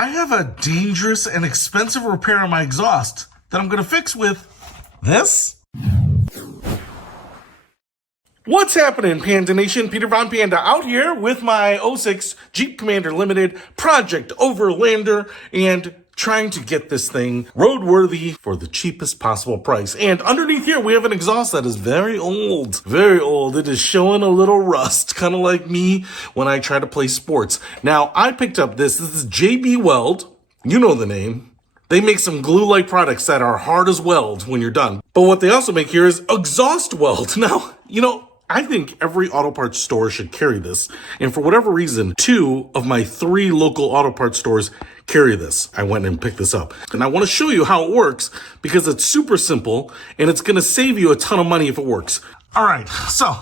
I have a dangerous and expensive repair on my exhaust that I'm going to fix with this. What's happening, Panda Nation? Peter Von Panda out here with my 06 Jeep Commander Limited Project Overlander and trying to get this thing roadworthy for the cheapest possible price. And underneath here, we have an exhaust that is very old. Very old. It is showing a little rust, kind of like me when I try to play sports. Now, I picked up this. This is JB Weld. You know the name. They make some glue-like products that are hard as weld when you're done. But what they also make here is ExhaustWeld. Now, I think every auto parts store should carry this. And for whatever reason, 2 of my 3 local auto parts stores carry this. I went and picked this up. And I want to show you how it works because it's super simple and it's going to save you a ton of money if it works. All right, so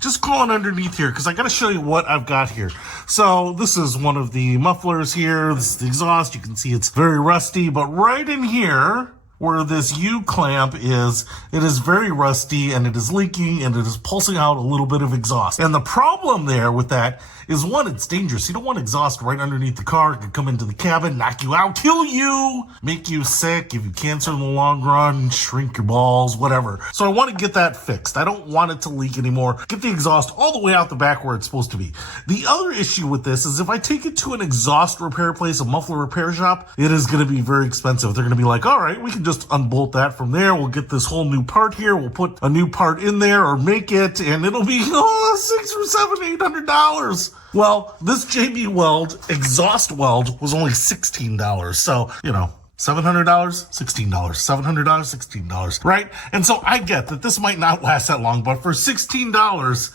just crawling underneath here because I got to show you what I've got here. So this is one of the mufflers here. This is the exhaust. You can see it's very rusty, but right in here, where this U-clamp is, it is very rusty and it is leaking and it is pulsing out a little bit of exhaust. And the problem there with that is, one, it's dangerous. You don't want exhaust right underneath the car. It could come into the cabin, knock you out, kill you, make you sick, give you cancer in the long run, shrink your balls, whatever. So I want to get that fixed. I don't want it to leak anymore. Get the exhaust all the way out the back where it's supposed to be. The other issue with this is if I take it to an exhaust repair place, a muffler repair shop, it is going to be very expensive. They're going to be like, all right, we can just unbolt that from there. We'll get this whole new part here. We'll put a new part in there or make it, and it'll be $600 or $800. Well, this JB Weld ExhaustWeld was only $16. So, $700, $16, $700, $16, right? And so I get that this might not last that long, but for $16,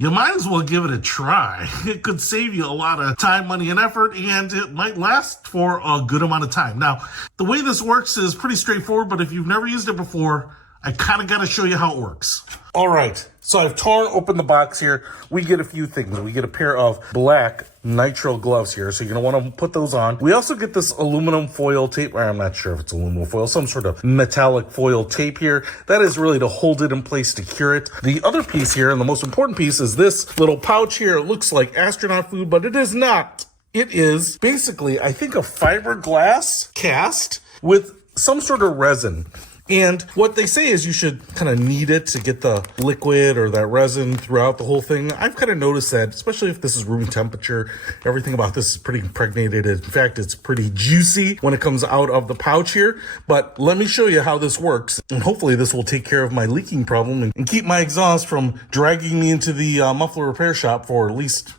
you might as well give it a try. It could save you a lot of time, money, and effort, and it might last for a good amount of time. Now, the way this works is pretty straightforward, but if you've never used it before, I kind of got to show you how it works. All right, so I've torn open the box here. We get a few things. We get a pair of black nitrile gloves here, so you're going to want to put those on. We also get this aluminum foil tape. I'm not sure if it's aluminum foil, some sort of metallic foil tape here. That is really to hold it in place to cure it. The other piece here, and the most important piece, is this little pouch here. It looks like astronaut food, but it is not. It is basically, I think, a fiberglass cast with some sort of resin. And what they say is you should kind of knead it to get the liquid or that resin throughout the whole thing. I've kind of noticed that, especially if this is room temperature, everything about this is pretty impregnated. In fact, it's pretty juicy when it comes out of the pouch here. But let me show you how this works. And hopefully this will take care of my leaking problem and keep my exhaust from dragging me into the muffler repair shop for at least,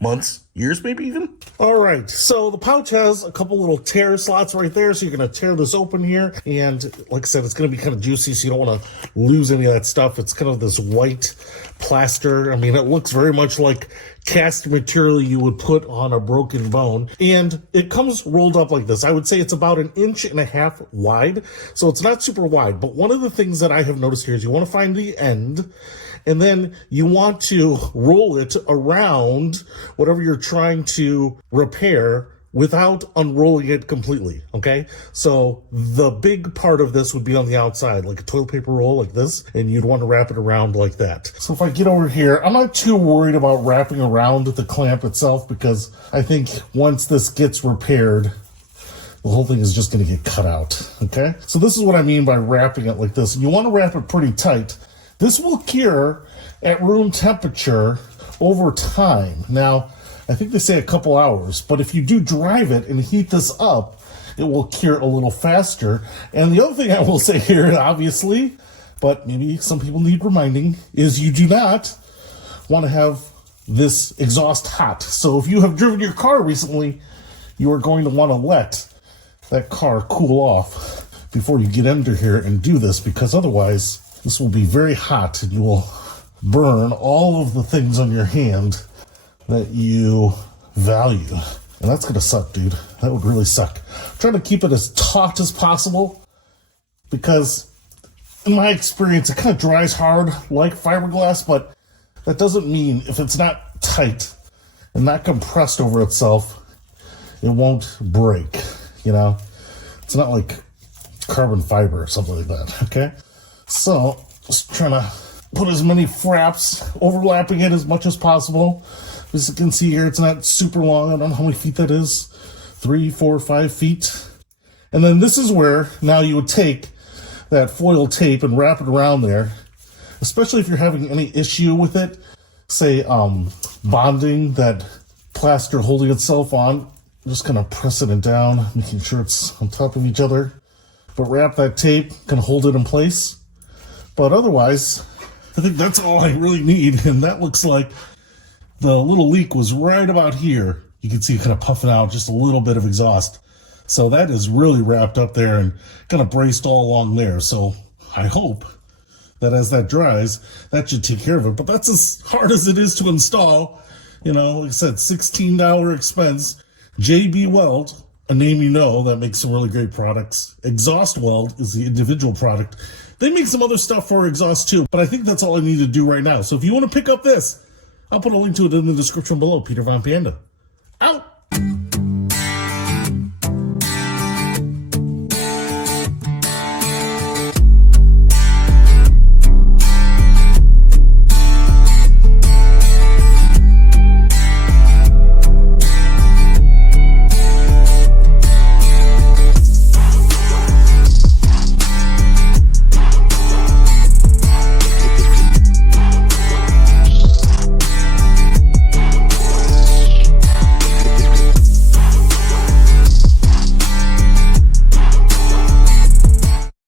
months. Years, maybe even. All right, so the pouch has a couple little tear slots right there, so you're going to tear this open here, and like I said, it's going to be kind of juicy, so you don't want to lose any of that stuff. It's kind of this white plaster. I mean, it looks very much like cast material you would put on a broken bone, and it comes rolled up like this. I would say it's about 1.5 inches wide, so it's not super wide, but one of the things that I have noticed here is you want to find the end, and then you want to roll it around whatever you're trying to repair without unrolling it completely, okay? So the big part of this would be on the outside, like a toilet paper roll like this, and you'd want to wrap it around like that. So if I get over here, I'm not too worried about wrapping around the clamp itself because I think once this gets repaired, the whole thing is just going to get cut out, okay? So this is what I mean by wrapping it like this. And you want to wrap it pretty tight. This will cure at room temperature over time. Now, I think they say a couple hours, but if you do drive it and heat this up, it will cure a little faster. And the other thing I will say here, obviously, but maybe some people need reminding, is you do not want to have this exhaust hot. So if you have driven your car recently, you are going to want to let that car cool off before you get under here and do this, because otherwise this will be very hot and you will burn all of the things on your hand that you value. And that's going to suck, dude. That would really suck. I'm trying to keep it as taut as possible because in my experience, it kind of dries hard like fiberglass, but that doesn't mean if it's not tight and not compressed over itself, it won't break, It's not like carbon fiber or something like that, okay? So, just trying to put as many fraps, overlapping it as much as possible. As you can see here, it's not super long. I don't know how many feet that is. 3, 4, 5 feet. And then this is where now you would take that foil tape and wrap it around there, especially if you're having any issue with it, say bonding that plaster holding itself on. Just kind of pressing it down, making sure it's on top of each other. But wrap that tape, kind of hold it in place. But otherwise, I think that's all I really need. And that looks like the little leak was right about here. You can see it kind of puffing out just a little bit of exhaust. So that is really wrapped up there and kind of braced all along there. So I hope that as that dries, that should take care of it. But that's as hard as it is to install. You know, like I said, $16 expense. JB Weld, a name you know that makes some really great products. ExhaustWeld is the individual product. They make some other stuff for exhaust too, but I think that's all I need to do right now. So if you want to pick up this, I'll put a link to it in the description below. Peter Von Panda.